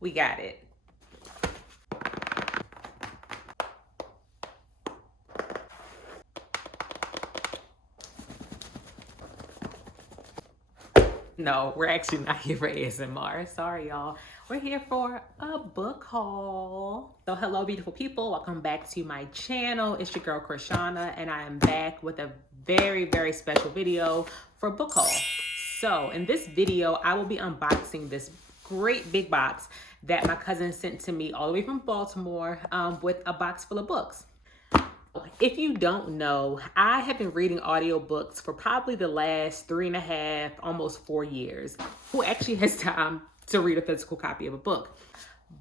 We got it. No, we're actually not here for ASMR. Sorry, y'all. We're here for a book haul. So hello, beautiful people. Welcome back to my channel. It's your girl, Krishana, and I am back with a very, very special video for book haul. So in this video, I will be unboxing this great big box that my cousin sent to me all the way from Baltimore with a box full of books. If you don't know, I have been reading audiobooks for probably the last 3.5, almost 4 years. Who actually has time to read a physical copy of a book?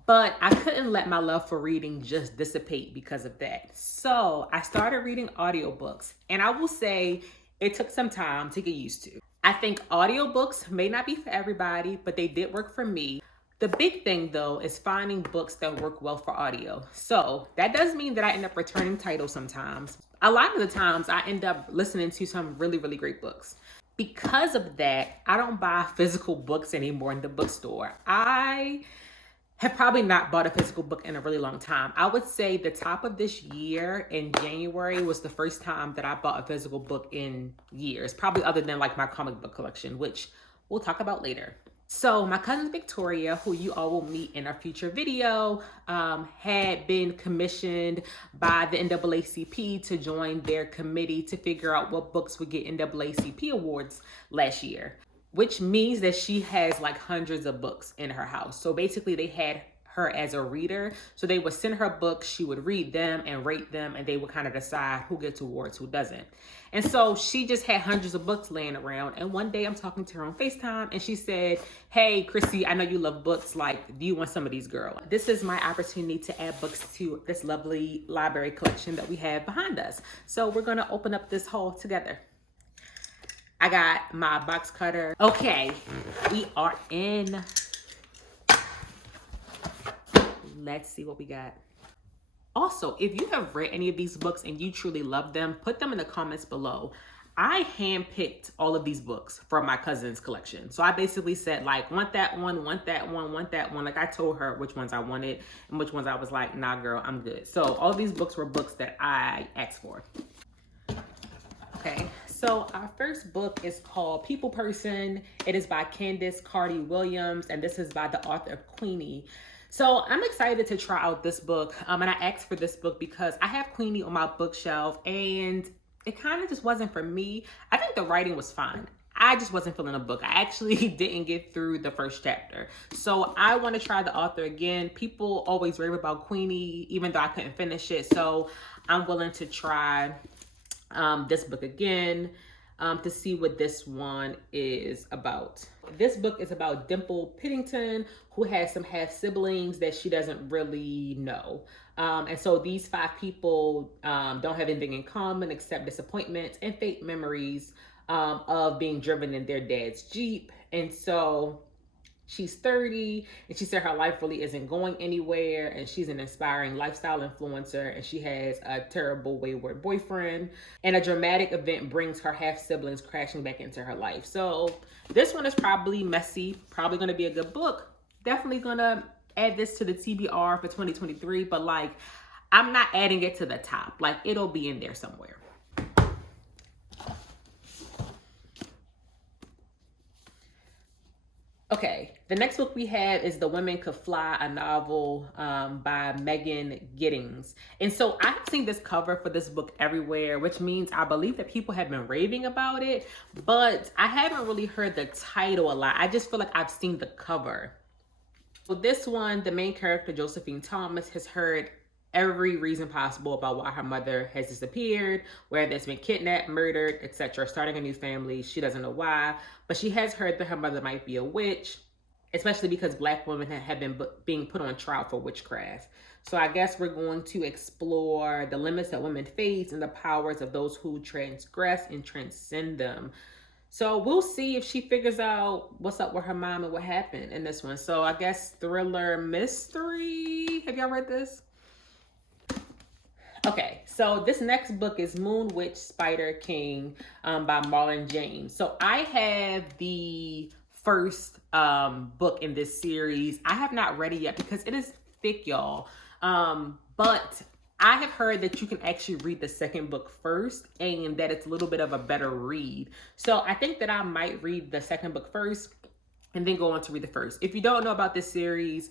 But I couldn't let my love for reading just dissipate because of that. So I started reading audiobooks, and I will say it took some time to get used to. I think audiobooks may not be for everybody, but they did work for me. The big thing though is finding books that work well for audio. So that does mean that I end up returning titles sometimes. A lot of the times I end up listening to some really, really great books. Because of that, I don't buy physical books anymore in the bookstore. I have probably not bought a physical book in a really long time. I would say the top of this year in January was the first time that I bought a physical book in years, probably other than like my comic book collection, which we'll talk about later. So my cousin Victoria, who you all will meet in a future video, had been commissioned by the NAACP to join their committee to figure out what books would get NAACP awards last year, which means that she has like hundreds of books in her house. So basically they had her as a reader. So they would send her books, she would read them and rate them, and they would kind of decide who gets awards, who doesn't. And so she just had hundreds of books laying around. And one day I'm talking to her on FaceTime and she said, "Hey, Chrissy, I know you love books. Like, do you want some of these, girl?" This is my opportunity to add books to this lovely library collection that we have behind us. So we're gonna open up this haul together. I got my box cutter. Okay, we are in. Let's see what we got. Also, if you have read any of these books and you truly love them, put them in the comments below. I handpicked all of these books from my cousin's collection. So I basically said, like, want that one, want that one, want that one. Like, I told her which ones I wanted and which ones I was like, nah, girl, I'm good. So all these books were books that I asked for. Okay, so our first book is called People Person. It is by Candace Carty Williams, and this is by the author of Queenie. So I'm excited to try out this book, and I asked for this book because I have Queenie on my bookshelf, and it kind of just wasn't for me. I think the writing was fine. I just wasn't feeling a book. I actually didn't get through the first chapter. So I want to try the author again. People always rave about Queenie, even though I couldn't finish it. So I'm willing to try this book again to see what this one is about. This book is about Dimple Piddington, who has some half siblings that she doesn't really know. And so these 5 people don't have anything in common except disappointments and fake memories of being driven in their dad's Jeep. And so she's 30 and she said her life really isn't going anywhere, and she's an inspiring lifestyle influencer, and she has a terrible wayward boyfriend, and a dramatic event brings her half siblings crashing back into her life. So this one is probably messy, probably going to be a good book. Definitely going to add this to the TBR for 2023, but like, I'm not adding it to the top. Like, it'll be in there somewhere. Okay, the next book we have is The Women Could Fly, a novel by Megan Giddings. And so I've seen this cover for this book everywhere, which means I believe that people have been raving about it, but I haven't really heard the title a lot. I just feel like I've seen the cover. With this one, the main character, Josephine Thomas, has heard every reason possible about why her mother has disappeared, whether it's been kidnapped, murdered, etc. Starting a new family, she doesn't know why, but she has heard that her mother might be a witch, especially because Black women have been being put on trial for witchcraft. So I guess we're going to explore the limits that women face and the powers of those who transgress and transcend them. So we'll see if she figures out what's up with her mom and what happened in this one. So I guess thriller mystery. Have y'all read this? Okay, so this next book is Moon Witch Spider King by Marlon James. So I have the first book in this series. I have not read it yet because it is thick, y'all. But I have heard that you can actually read the second book first and that it's a little bit of a better read. So I think that I might read the second book first and then go on to read the first. If you don't know about this series,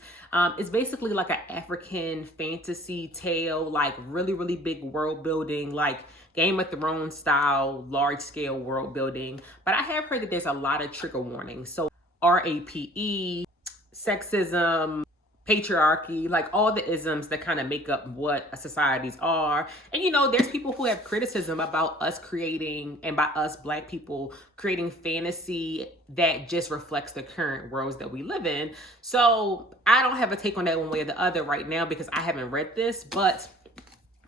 it's basically like an African fantasy tale, like really, really big world building, like Game of Thrones style, large scale world building. But I have heard that there's a lot of trigger warnings. So RAPE, sexism, patriarchy, like all the isms that kind of make up what societies are. And you know, there's people who have criticism about us creating, and by us Black people creating fantasy that just reflects the current worlds that we live in. So I don't have a take on that one way or the other right now because I haven't read this, but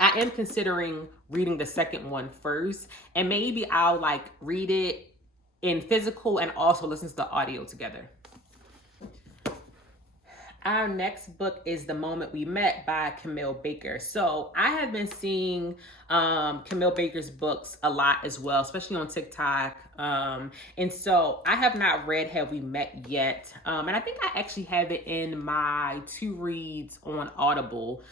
I am considering reading the second one first, and maybe I'll like read it in physical and also listen to the audio together. Our next book is The Moment We Met by Camille Baker. So I have been seeing Camille Baker's books a lot as well, especially on TikTok. And so I have not read Have We Met yet. And I think I actually have it in my to reads on Audible.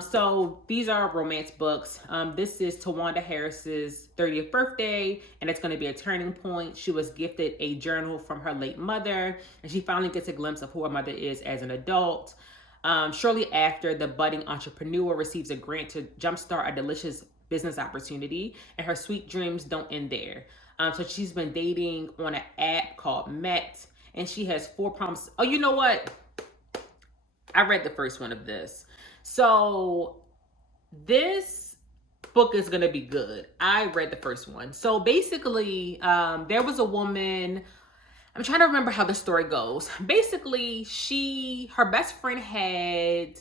So these are romance books. This is Tawanda Harris's 30th birthday, and it's going to be a turning point. She was gifted a journal from her late mother, and she finally gets a glimpse of who her mother is as an adult. Shortly after, the budding entrepreneur receives a grant to jumpstart a delicious business opportunity, and her sweet dreams don't end there. So she's been dating on an app called Met, and she has 4 promises. Oh, you know what? I read the first one of this. So this book is going to be good. I read the first one. So basically, there was a woman. I'm trying to remember how the story goes. Basically, her best friend had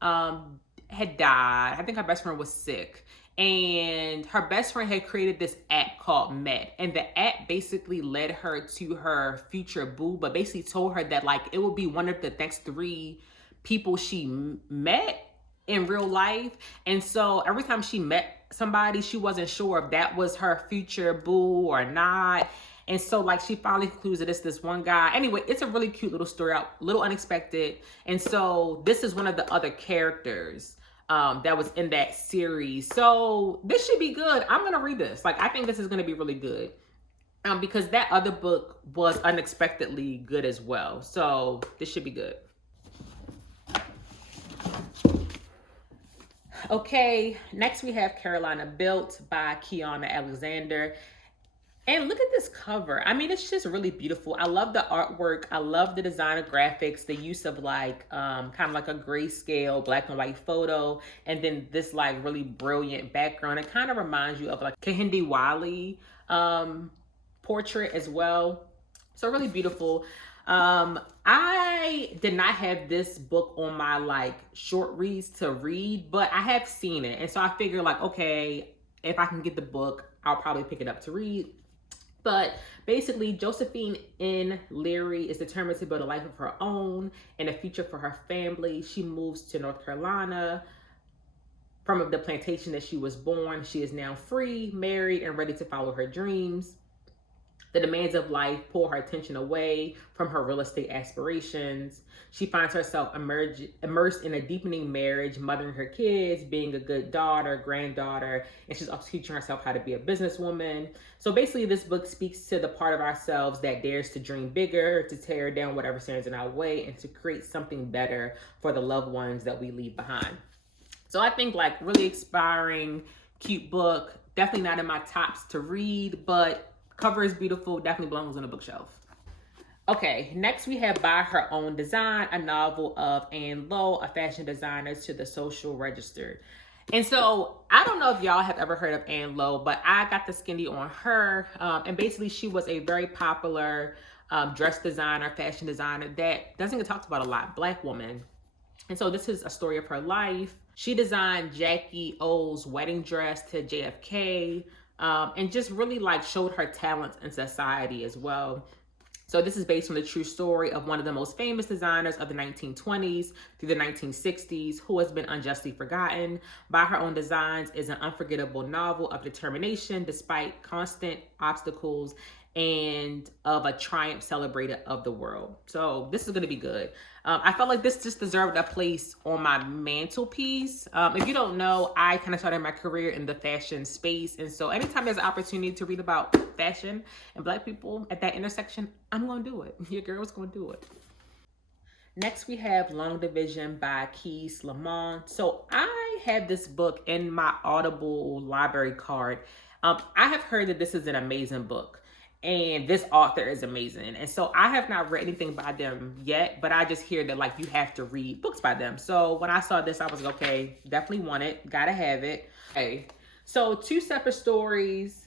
died. I think her best friend was sick. And her best friend had created this app called Met. And the app basically led her to her future boo, but basically told her that like it would be one of the next 3 people she met in real life. And so every time she met somebody, she wasn't sure if that was her future boo or not. And so like she finally concludes that it's this one guy. Anyway, it's a really cute little story, a little unexpected. And so this is one of the other characters that was in that series. So this should be good. I'm gonna read this. Like I think this is gonna be really good. Because that other book was unexpectedly good as well. So this should be good. Okay, next we have Carolina Built by Kiana Alexander. And look at this cover. I mean, it's just really beautiful. I love the artwork. I love the designer graphics, the use of like kind of like a grayscale black and white photo, and then this like really brilliant background. It kind of reminds you of like Kehinde Wiley portrait as well. So really beautiful. I did not have this book on my like short reads to read, but I have seen it. And so I figured like, okay, if I can get the book, I'll probably pick it up to read. But basically, Josephine N. Leary is determined to build a life of her own and a future for her family. She moves to North Carolina from the plantation that she was born. She is now free, married, and ready to follow her dreams. The demands of life pull her attention away from her real estate aspirations. She finds herself immersed in a deepening marriage, mothering her kids, being a good daughter, granddaughter, and she's also teaching herself how to be a businesswoman. So basically, this book speaks to the part of ourselves that dares to dream bigger, to tear down whatever stands in our way, and to create something better for the loved ones that we leave behind. So I think like really inspiring, cute book. Definitely not in my tops to read, but cover is beautiful, definitely belongs on a bookshelf. Okay, next we have By Her Own Design, a novel of Lowe, a fashion designer to the Social Register. And so I don't know if y'all have ever heard of Lowe, but I got the skinny on her. And basically she was a very popular dress designer, fashion designer that doesn't get talked about a lot, Black woman. And so this is a story of her life. She designed Jackie O's wedding dress to JFK. And just really like showed her talents in society as well. So this is based on the true story of one of the most famous designers of the 1920s through the 1960s who has been unjustly forgotten. By Her Own Designs is an unforgettable novel of determination despite constant obstacles and of a triumph celebrated of the world. So this is going to be good. I felt like this just deserved a place on my mantelpiece. If you don't know, I kind of started my career in the fashion space. And so anytime there's an opportunity to read about fashion and Black people at that intersection, I'm going to do it. Your girl's going to do it. Next, we have Long Division by Keys Lamont. So I had this book in my Audible library card. I have heard that this is an amazing book and this author is amazing. And so I have not read anything by them yet, but I just hear that like you have to read books by them. So when I saw this, I was like, okay, definitely want it. Gotta have it. Okay. So 2 separate stories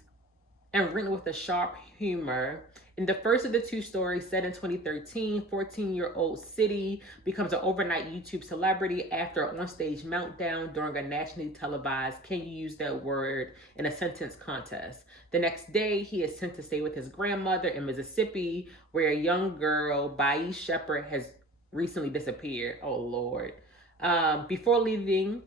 and written with a sharp humor. In the first of the 2 stories, set in 2013, 14-year-old City becomes an overnight YouTube celebrity after an onstage meltdown during a nationally televised "Can You Use That Word" in a sentence contest. The next day, he is sent to stay with his grandmother in Mississippi, where a young girl, Bai Shepherd, has recently disappeared. Oh, Lord. Before leaving,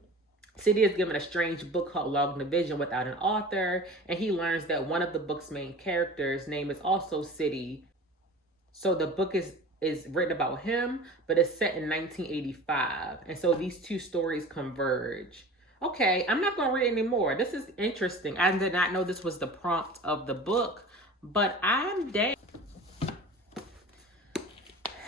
City is given a strange book called Long Division without an author, and he learns that one of the book's main characters' name is also City. So the book is written about him, but it's set in 1985. And so these 2 stories converge. Okay, I'm not going to read anymore. This is interesting. I did not know this was the prompt of the book, but I'm down.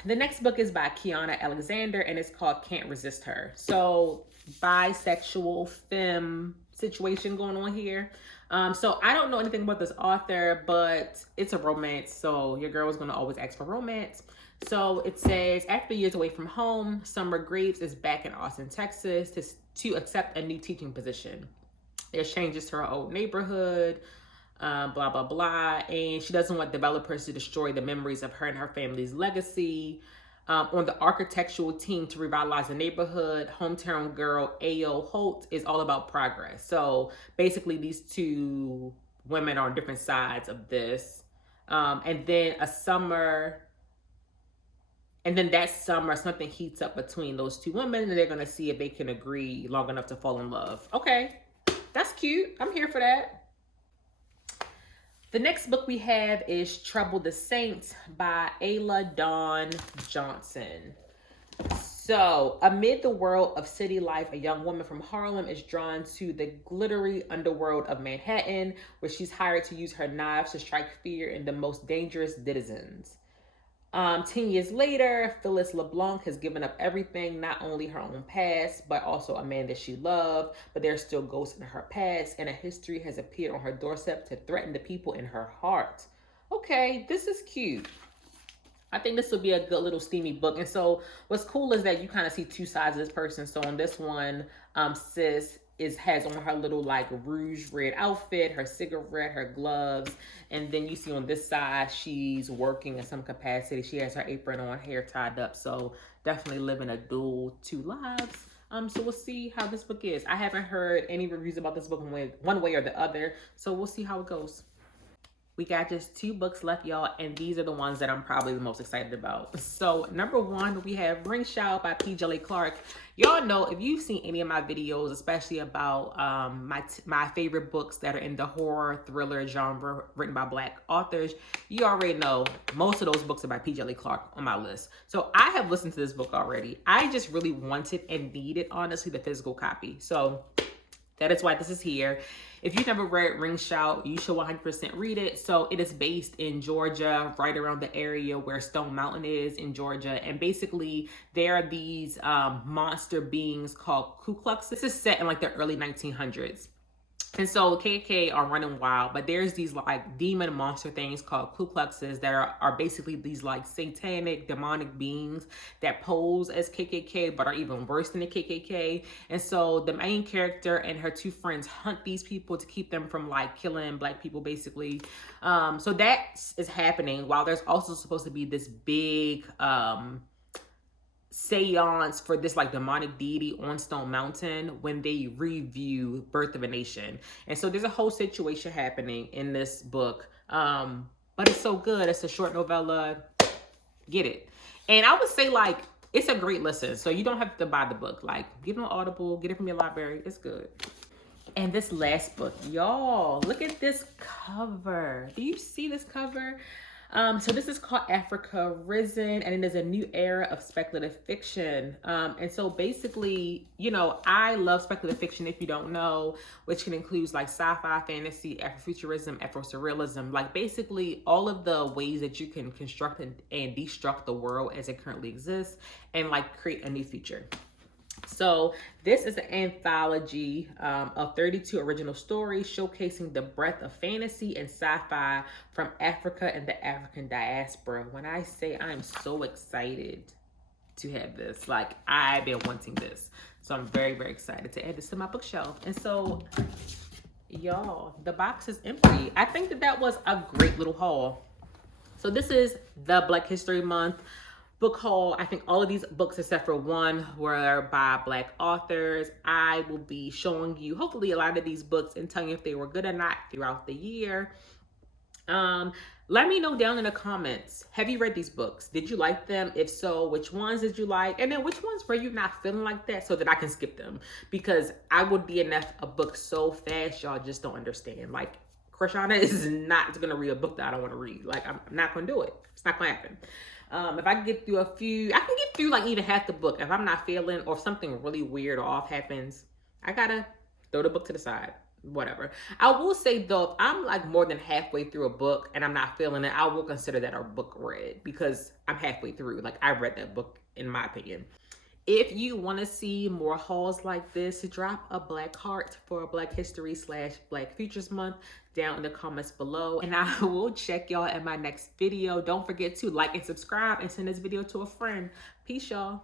The next book is by Kiana Alexander, and it's called Can't Resist Her. So bisexual femme situation going on here. So I don't know anything about this author, but it's a romance. So your girl is going to always ask for romance. So it says, after years away from home, Summer Graves is back in Austin, Texas to accept a new teaching position. There's changes to her old neighborhood, blah, blah, blah. And she doesn't want developers to destroy the memories of her and her family's legacy. On the architectural team to revitalize the neighborhood, hometown girl Ayla Holt is all about progress. So basically these 2 women are on different sides of this. And then that summer, something heats up between those 2 women, and they're going to see if they can agree long enough to fall in love. Okay, that's cute. I'm here for that. The next book we have is Trouble the Saints by Ayla Dawn Johnson. So, amid the world of city life, a young woman from Harlem is drawn to the glittery underworld of Manhattan, where she's hired to use her knives to strike fear in the most dangerous denizens. 10 years later, Phyllis LeBlanc has given up everything, not only her own past, but also a man that she loved. But there's still ghosts in her past, and a history has appeared on her doorstep to threaten the people in her heart. Okay, this is cute. I think this will be a good little steamy book. And so what's cool is that you kind of see 2 sides of this person. So on this one, sis has on her little like rouge red outfit, her cigarette, her gloves, and then you see on this side she's working in some capacity. She has her apron on, hair tied up. So definitely living a dual 2 lives. So we'll see how this book is. I haven't heard any reviews about this book one way or the other, so we'll see how it goes. We got just 2 books left, y'all, and these are the ones that I'm probably the most excited about. So number 1, we have Ring Shout by P. Djeli Clark. Y'all know, if you've seen any of my videos, especially about my favorite books that are in the horror thriller genre written by Black authors, you already know most of those books are by P. Djeli Clark on my list. So I have listened to this book already. I just really wanted and needed, honestly, the physical copy. So that is why this is here. If you've never read Ring Shout, you should 100% read it. So it is based in Georgia, right around the area where Stone Mountain is in Georgia. And basically, there are these monster beings called Ku Klux. This is set in like the early 1900s. And so KKK are running wild, but there's these like demon monster things called Ku Kluxes that are basically these like satanic demonic beings that pose as KKK but are even worse than the KKK. And so the main character and her 2 friends hunt these people to keep them from like killing Black people basically. So that is happening while there's also supposed to be this big seance for this like demonic deity on Stone Mountain when they review Birth of a Nation. And so there's a whole situation happening in this book. But it's so good. It's a short novella. Get it. And I would say like it's a great listen. So you don't have to buy the book. Like get it on Audible, get it from your library. It's good. And this last book, y'all, look at this cover. Do you see this cover? So this is called Africa Risen, and it is a new era of speculative fiction. And so basically, you know, I love speculative fiction, if you don't know, which can include like sci-fi, fantasy, Afrofuturism, Afro-surrealism, like basically all of the ways that you can construct and destruct the world as it currently exists and like create a new future. So this is an anthology of 32 original stories showcasing the breadth of fantasy and sci-fi from Africa and the African diaspora. When I say I'm so excited to have this, like I've been wanting this. So I'm very, very excited to add this to my bookshelf. And so y'all, the box is empty. I think that was a great little haul. So this is the Black History Month book haul. I think all of these books except for one were by Black authors. I will be showing you hopefully a lot of these books and telling you if they were good or not throughout the year. Let me know down in the comments, have you read these books? Did you like them? If so, which ones did you like? And then which ones were you not feeling like that, so that I can skip them? Because I would DNF a book so fast, y'all just don't understand. Like, Krishana is not gonna read a book that I don't want to read. Like, I'm not gonna do it. It's not gonna happen. If I can get through a few, I can get through like even half the book. If I'm not feeling, or if something really weird or off happens, I gotta throw the book to the side, whatever. I will say though, if I'm like more than halfway through a book and I'm not feeling it, I will consider that a book read, because I'm halfway through. Like, I read that book, in my opinion. If you want to see more hauls like this, drop a Black heart for Black History / Black Futures Month down in the comments below. And I will check y'all in my next video. Don't forget to like and subscribe and send this video to a friend. Peace, y'all.